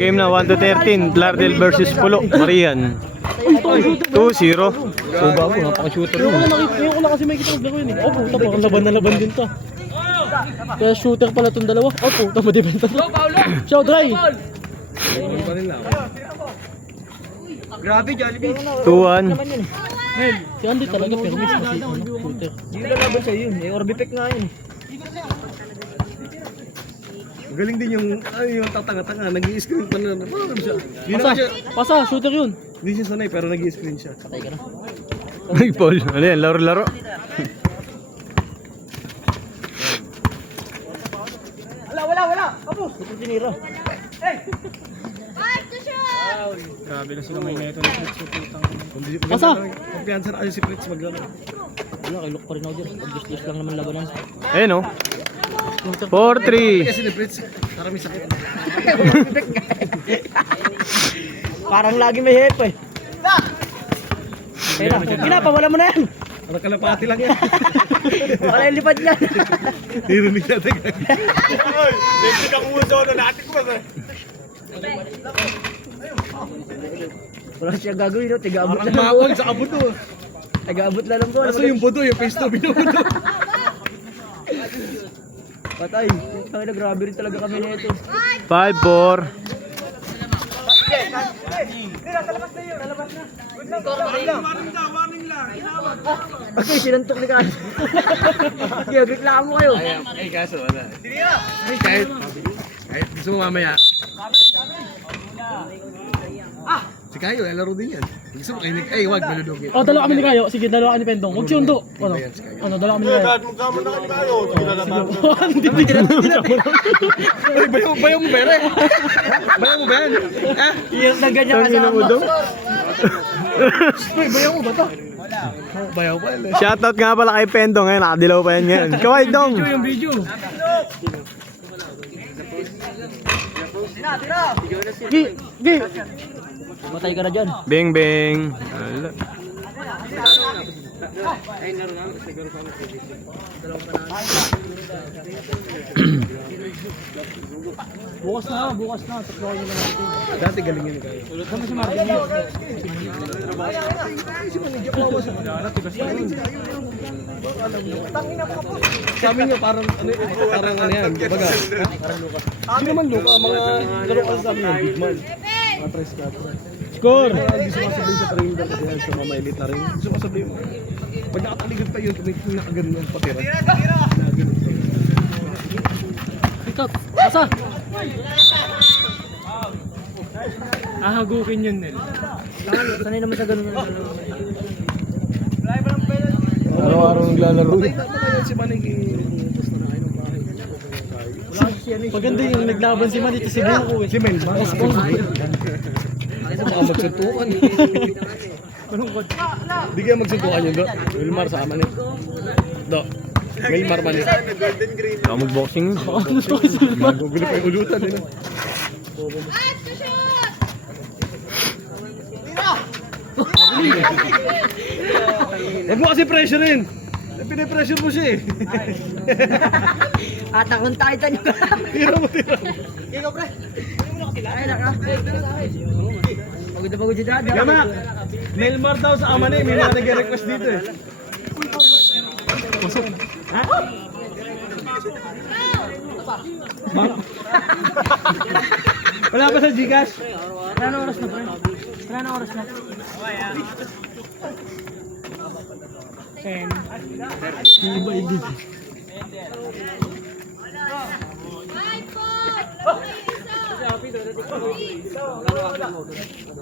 Game na 1-13. Lardel versus Pulo. Marian. 2-0. Suba po, napaka-shooter yun. Ngayon ko na kasi may kita maglaro yun eh. Oh puta, parang laban na laban din to. Kaya shooter pala itong dalawa. Oh puta, madibenta to. Ciao, Dry! Grabe, Jollibee. 2-1. Si Andy talaga permis kasi shooter. Hindi lalaban sa'yo yun. Eh, Orbitec nga yun. Galing din yung tatanga-tanga. Nag-i-screen pa na. Parang siya. Pasa, shooter yun. Hindi siya sanay pero nag-i-screen siya. Patay ka na. Ay, Paul. Ano yan? Laro-laro. Wala! Kapos! Ito tinira. Grabe na sila may neto na Fritz. Asa? Kumpiyansa na kasi si Fritz maglaro. Wala, kay look pa rin ako dyan. Pag-just lang naman labanan. Ayun o. 4-3. Kasi ni Fritz, parang may sakit. Parang lagi may hepo eh. Ginapa, wala mo na yan. Ano kalapati lang yan. Wala yung lipad niyan. Nirinig natin. Wala siya gagawin, no? Tiga-abot Parang lang. mawag sa abot to. Tiga-abot lang ko. Kaso yung buto, yung face to, binubuto. Patay. Ay, grabe rin talaga kami nito. 5-4. Okay, sinantok ni Kaso. Kaya, reklamo kayo. Ay, kaso, wala. Kahit gusto mo mamaya. Si Kayo, laro din yan. Gusto mo kainig, ay wag, malulugin. Oh, dalawa kami ni Kayo. Sige, dalawa kami ni Pendong. Huwag sundo. Ano? Ano, dalawa kami ni Kayo. Ay, bayaw mo ba yan? Bayaw mo ba yan? Ah? Yung na ganyan kasama. Ay, bayaw mo ba ito? Bayaw pa yan. Shoutout nga pala kay Pendong. Ngayon, nakadilaw pa yan ngayon. Kaway, Dong. Yung video. Gi! Matay ka na dyan. Bing, bing. Wala. Bukas na. Tatlokin nyo na natin. Dati galing yun Kayo. Kami si Martin yun. Sabi niya parang ano yan, baga. Hindi naman Luka, mga laro kasi sabi niya, big man. Mga press ka. Score! Hindi sumasabay sa train kasi yan sa mga elite na rin. Hindi sumasabay mo. Pag nakataligod pa yun, may nakaganon ng patira. Ikaw, asa? Ahagukin yun nila. Sanay naman sa ganun. Araw-araw naglalaro. Si Manigi. Paganda yung naglaban si Man dito si Buko eh. Si Mel, mas kung baka magsuntukan. Hindi kaya magsuntukan yun, Do. Wilmar sa aman eh. Do. Wilmar man eh. Baka mag-boxing. Magugulo pa yung ulutan eh. Huwag mo kasi pressurein. Pinipressure mo siya eh. Attack on Titan yung Tira mo. Ikaw pre. Ay, naka. Pagod na pagod si Dada. Gama! Melmar daw sa aman eh. May mga nag-request dito eh. Pusok. Ha? Wala pa sa Gcash? Wala na oras na pre. Wala na oras na. 10. Iba hindi.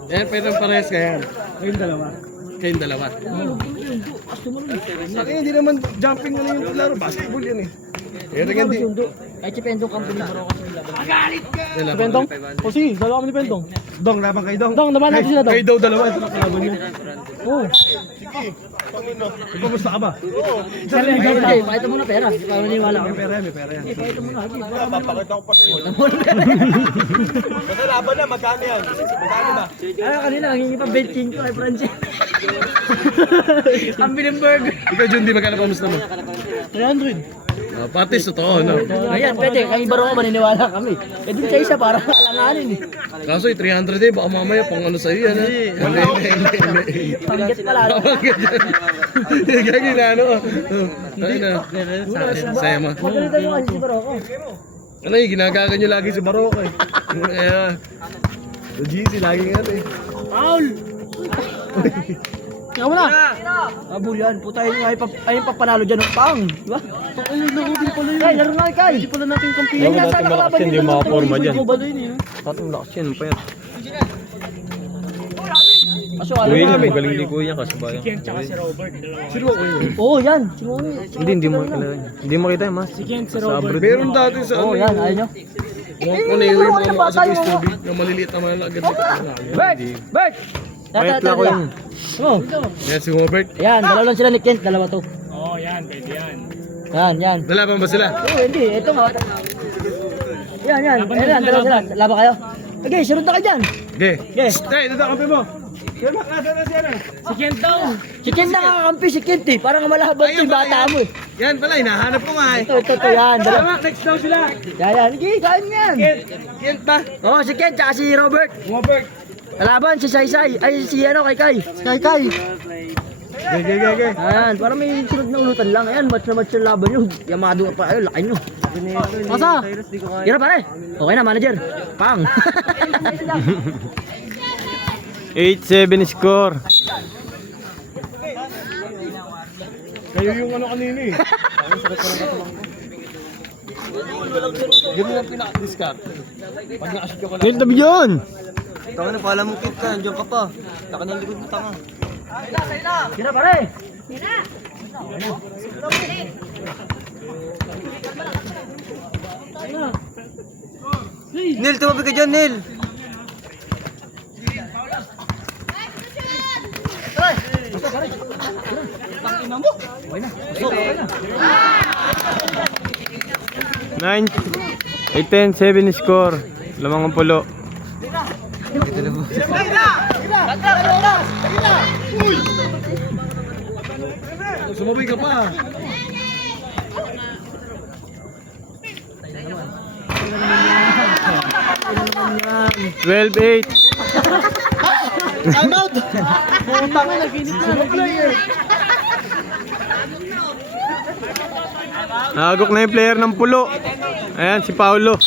Yan, pwede parehas ka yan. Kayong dalawa. Kayong dalawa. Hindi naman jumping na yung laro. Basketball yan eh. Kaya nga di. Kahit si Pendong company bro kasi laban. Si Pendong? O sige, dalawa kami ni Pendong. Dong, laban kay Dong. Dong, naman natin sila Dong. Kayo daw dalawa. Ito na kalaban niyo. Oo. Kumusta ka ba? Sige, pakita mo na pera. Para maniwala ko. May pera yan, may pera yan. Pakita mo na. Papakita ko pa sa'yo. Basta laban na, magkano yan? Magkano ba? Ano kanina, hingi pa benching ko kay Francis. Ang bilang burger. Ikaw, Jundi, magkano kamusta mo? 300. Patis, totoo, no? Ayan, pwede. Kami baro ko maniniwala kami. Eh, dun sa isa parang alanganin eh. Kaso 300 eh, baka mamaya pang ano sa'yo yan, ha? Hindi. Panggat pala. No? Gagi na, ano? Ano na? Saya mo. Magalitan mo kasi si baro ko. Ano eh, ginagagan nyo lagi si Baroko eh. Kaya, sa GC, laging ano eh. Paul! Nga mo na! Abul yan. Puta yun nga ayun papanalo dyan ng pang. Diba? Ay, laro din pala yun. Kay, laro nga kay. Hindi pala natin kampiyan. Huwag natin malakas yan, hindi makaporma dyan. eh. Patong lakas yan, payat. Kaso alam Kuya mo. niya, magaling ni Kuya kasabayan. Sino ko yun? Oo, yan. Sino mo? Hindi mo kilala niya. Hindi mo kita, mas. Sa abroad. Meron dati sa Oo, ano yan. Ayaw nyo. Kung yung mga makasapis tubig na maliliit naman agad na Bert! Bert! Payat lang ko yun. Oh. Yan si Robert. Ayan, dalawa lang sila ni Kent. Dalawa to. Oo, yan, pwede yan. Yan. Lalaban ba sila? Oo, hindi. Ito nga. Yan. Ayan, dalawa sila. Laban kayo. Okay, sunod na kayo dyan. Okay. Okay. Hey, ito kampi mo. Si Kent daw! Si Kent nakakampi si Kent eh. Parang malahabang ito yung bata mo eh. Yan pala, hinahanap ko nga eh. Ito. Yan. Dalawa. Next daw sila. Yan. Sige, kain yan. Kent ba? Oo, si Kent tsaka si Robert. Robert. Kalaban si Saysay. Ay, si ano, Kay. Kay. Okay. Ayan, parang may sunod na ulutan lang. Ayan, match na laban nyo. Yamado pa kayo, laki nyo. Masa? Tira pare. Okay na, manager. Pang. 8-7 score. Kayo yung ano kanina eh. Ganun ang pinaka-discard. Pag nakashoot ka na. Nil, tabi yun! Taka na, pala mong kit ka, nandiyan ka pa. Taka na likod mo, taka. Tira pare. Nil, tumabi ka dyan, Nil. Nine, 8-10, 7 score. Lamang ang pulo. Sumabay ka pa. Twelve, 8. Nagok na yung player ng pulo. Ayan, si Paulo.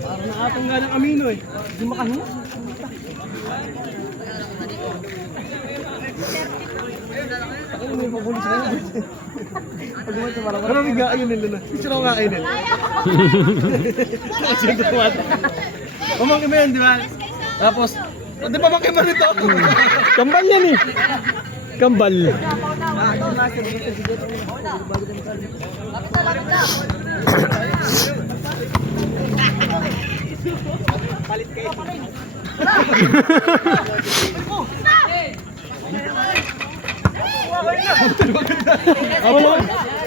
Parang nakatangga ng amino eh. Hindi makahinga. Ano may papulis na yun? Pero may gaayon nila na. Sino ang gaayon nila? Kasi yung tumata. Pamangkin mo yun, di ba? Tapos, di ba pamangkin mo nito? Kambal yan eh. Kambal.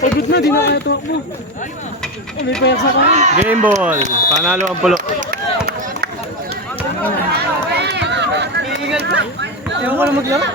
Pagod na, di na kaya tumakbo. May payak sa kanan. Game ball. Panalo ang pulo. Ayaw ko na maglaro.